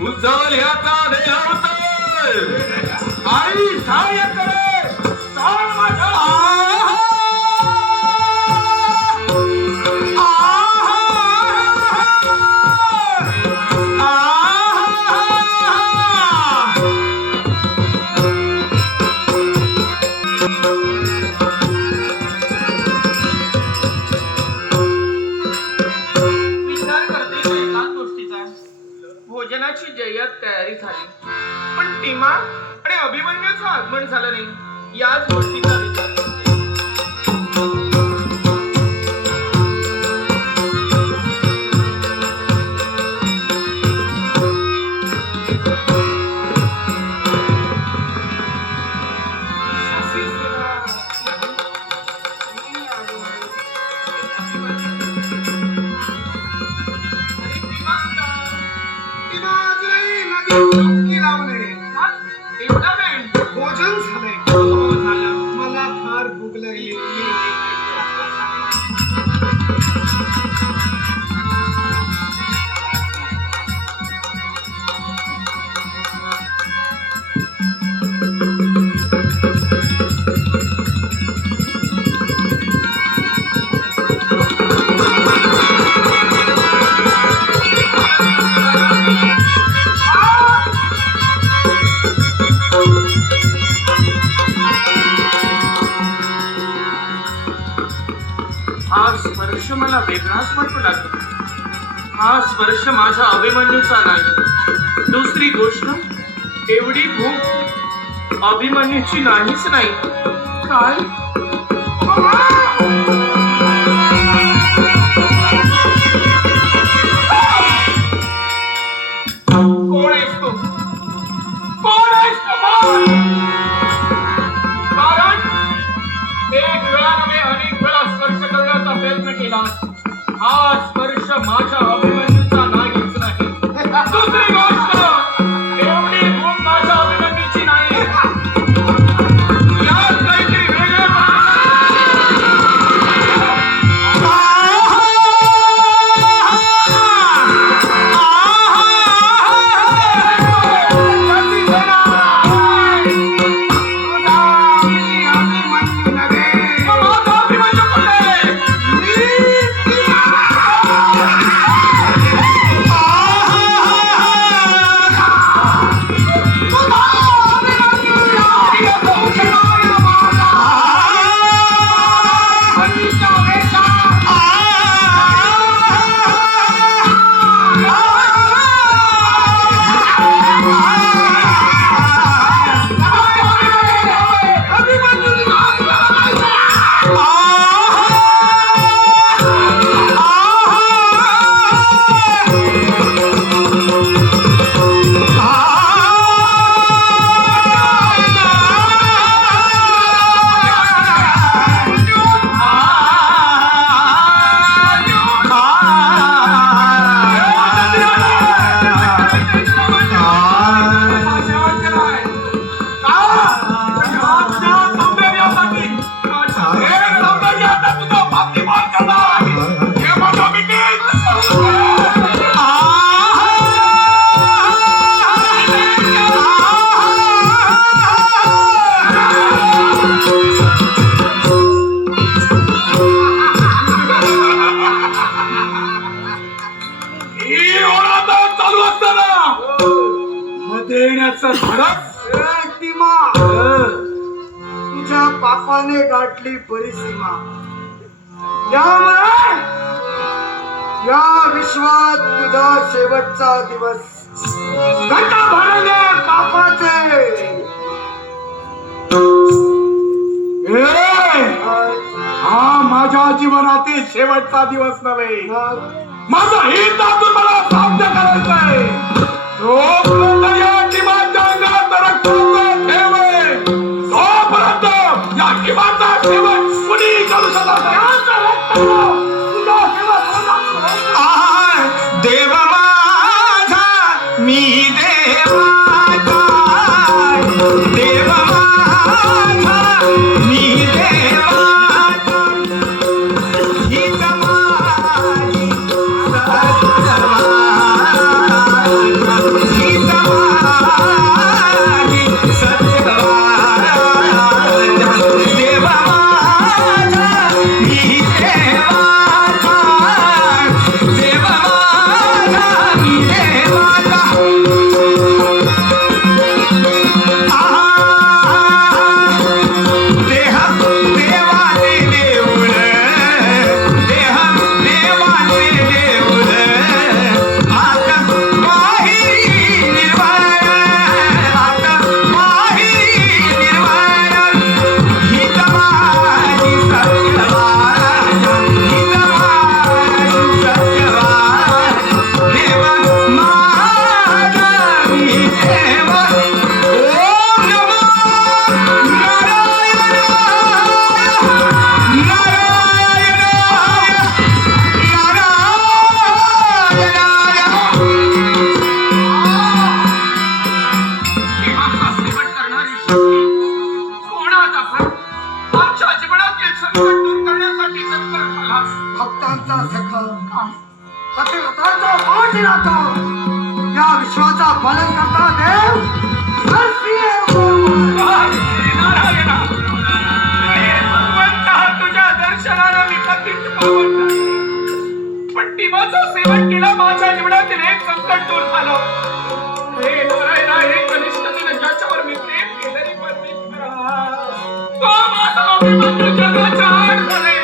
उजळल्याचा देवत आई सहाय्य करे सांग माझा भोजनाची जय्यत तयारी झाली पण टीमा आणि अभिमन्यूचं आगमन झालं नाही याच गोष्टीचा विचार भोजन झालंय मला फार भूक लागली हा स्पर्श मला वेगळाच वाटू लागला हा स्पर्श माझ्या अभिमन्यूचा नाही दुसरी गोष्ट एवढी भूक अभिमन्यूची नाहीच नाही काय कोण आहेस तू कोण आहेस तू एक वेळा नव्हे अनेक वेळा स्पर्श करण्याचा प्रयत्न केला हा स्पर्श माझ्या अभिमन्यूचा नाहीच नाही दुसरी गोष्ट एवढी भूक माझ्या अभिमन्यूची नाही यात काहीतरी वेगळं तुझ्या पापाने गाठली परिसीमा त्यामुळे या विश्वात तुझा शेवटचा दिवस घटा भरले पापाचे हा माझ्या जीवनातील शेवटचा दिवस नव्हे माझं हित आतून मला साध्य करायचंय तोपर्यंत या टीमाच्या अंगात रक्ताचा ठेव आहे तोपर्यंत या टीमाचा शेवट कुणी करू शकत देव माझा मी देवाचा देव माझा मी देवाचा हीच माझी सर्व संकट दूर करण्यासाठी तत्पर झालास. भक्तांचा सखा पतिव्रतांचा पाठीराखा या विश्वाचा पालन करता देव नरसिंह नारायणा, हे भगवंता, तुझ्या दर्शनानं मी पतित पावन झाले. पण टीमाचा सेवन केला, माझ्या जीवनातील एक संकट दूर झालं. हे नारायणा, हे कनिष्ठतेने ज्याच्यावर मी प्रेम केलं रे परमेश्वरा, तो माझा अभिमन्यू जगाचा हाड झाले.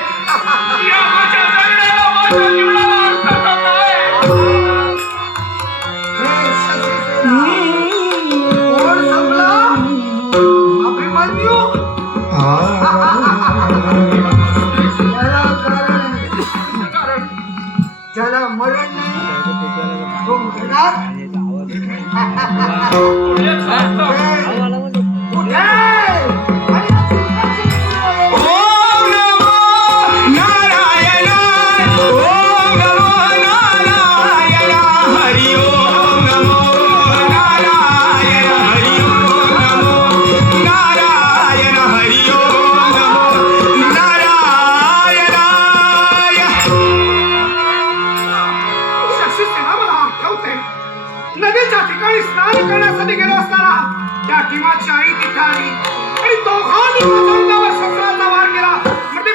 या माझ्या जगण्याला, माझ्या जीवनाला अर्थाचा नाही. हे शशीसेना कोण संपला अभिमन्यू ज्याला मरण नाही तो मरणार ओम नमो नारायण, ओम नमो नारायण, हरि ओम नमो नारायण, हरि ओम नमो नारायण, हरि ओम नमो नारायण. शशीसेना मला आठवते, नदीच्या ठिकाणी स्नान करण्यासाठी गेलो असताना त्या टीमाची आई तिथे आली आणि दोघांनी माझ्या अंगावर शस्त्राचा वार केला. म्हणजे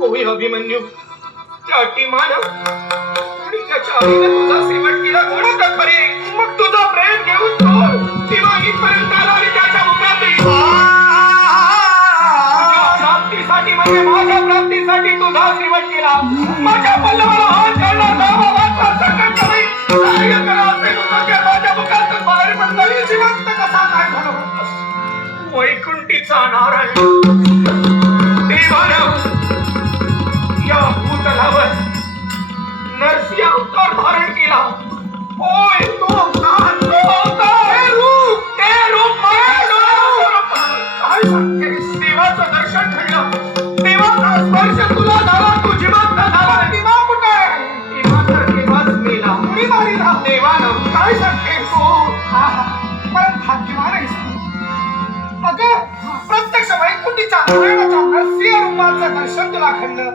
होय अभिमन्यू, त्या टीमानं आणि त्याच्या आईने तुझा सेवन केला. म्हणून तर खरे मग तुझा प्रेम घेऊन तो टीमा इथपर्यंत आला आणि त्याच्या मुखात प्राप्तीसाठी, म्हणजे माझ्या प्राप्तीसाठी तुझा सेवन केला. माझ्या पल्लवाला हात घालणार संकट नाही. कार्य करा असे तुझं ते माझ्या मुखातून बाहेर पडलं. मी जिवंत कसा काय झालो. वैकुंठीचा नारायण देवानं या भूतलावर नरसिंह अवतार धारण केला. होय, तो अवतार, तो अवतार, ते रूप माझ्या डोळ्यासमोर काय सांगतेस. देवाचं दर्शन घडलं, देवाचा स्पर्श तुला झाला, तू जिवंत झाला. टीमा कुठे आहे? टीमा तर केव्हाच मेला. कुणी मारिला? देवानं. काय सांगतेस तू? परत हात किंवा नाहीस तू. अगं, प्रत्यक्ष वैकुंठीच्या नारायणाच्या नरसिंह रूपाचं दर्शन तुला घडलं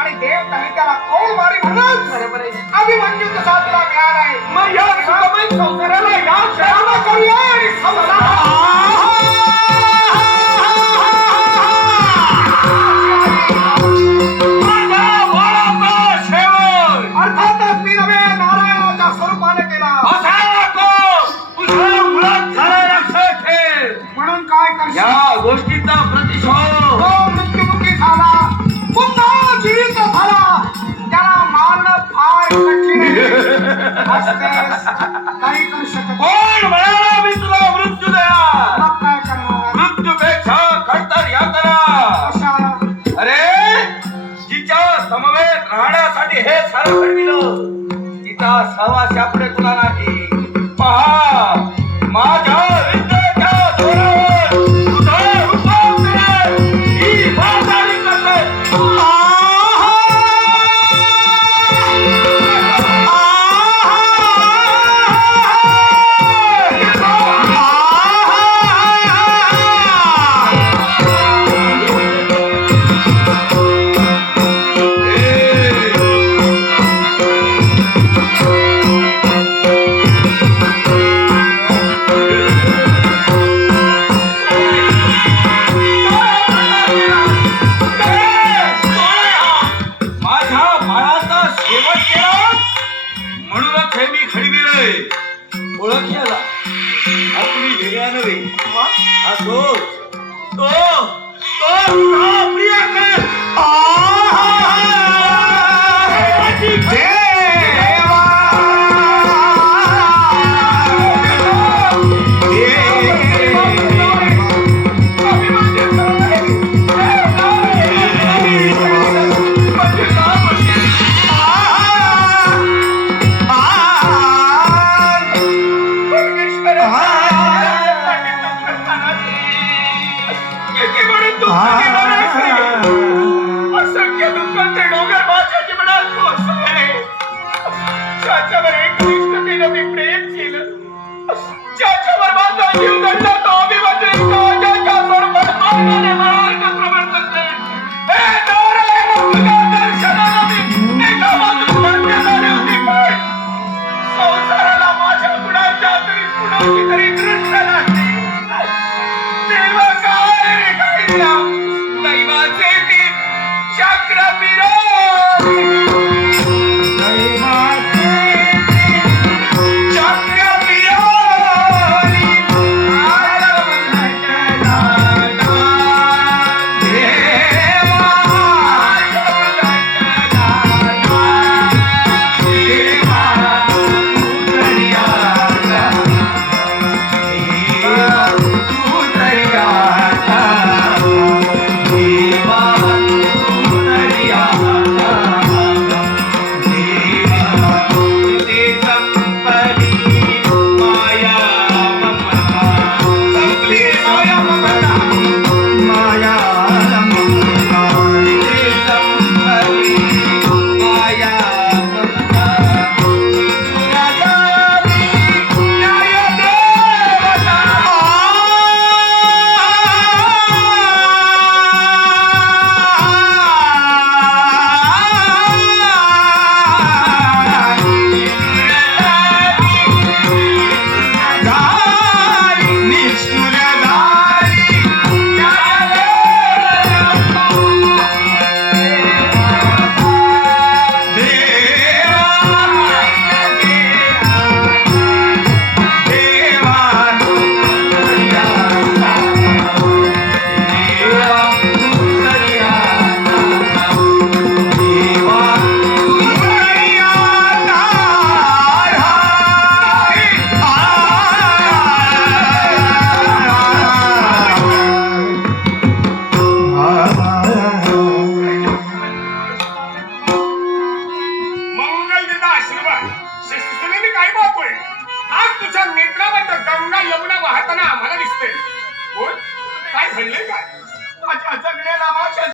आणि देव त्याने त्याला कोण मारी म्हणून अभिमन्यू तुझा तुला मिळालाय. मग या सुखमय संसाराला या क्षणाला करूया आणि अर्थातच मी नव्हे, नारायणाच्या स्वरूपाने केला. म्हणून काय करशील? या गोष्टीचा प्रतिशोध तो मृत्युमुखी झाला, पुन्हा जीवित झाला. त्याला मारणं फार कठीण आहे. असतेस, काही करू शकत नाही. कोण म्हणाला मी तुला मृत्यू द्या? मग काय करणार? मृत्यूपेक्षा खडतर यातना. अशा अरे, जिच्या समवेत राहण्यासाठी हे सारं घडविलं, तिचा सहवास यापुढे तुला नाही. पहा, माझ्या विद्येच्या जोरावर तुझं रूपांतर ही वाटाळी करते. माझ्या बाळाचा शेवट केला म्हणूनच हे मी घडविलंय. ओळख याला, हा तुम्ही वेगळा नव्हे, हा तो तुझा प्रियकर. असंख्य दुःखाचे डोंगर माझ्या जीवनात कोसळले. ज्याच्यावर एकनिष्ठतेने मी प्रेम केलं, ज्याच्यावर माझा जीव घडला, तो अभिमन्यू ज्याच्या स्वरूपात मानवाने मला एकत्र दैवाचे ते चक्र फिरवते. चक्र फिरवली आरव नटला देवा. आरव नटला देवा. तू तरी आता. देवा तू तरी आता. देवा तू तरी आता. देवा तुझे संपली माया ममता. संपली माया ममता. माया ममता. तुझे संपली माया ममता. तुझ्या जावी न्याय देवता. मंगल देता आशीर्वाद. शिस्तुने मी काय पाहतोय? आज तुझ्या नेत्रावर गंगा यमुना वाहताना आम्हाला दिसते. बोल, काय घडले काय? माझ्या जगण्याला माझ्या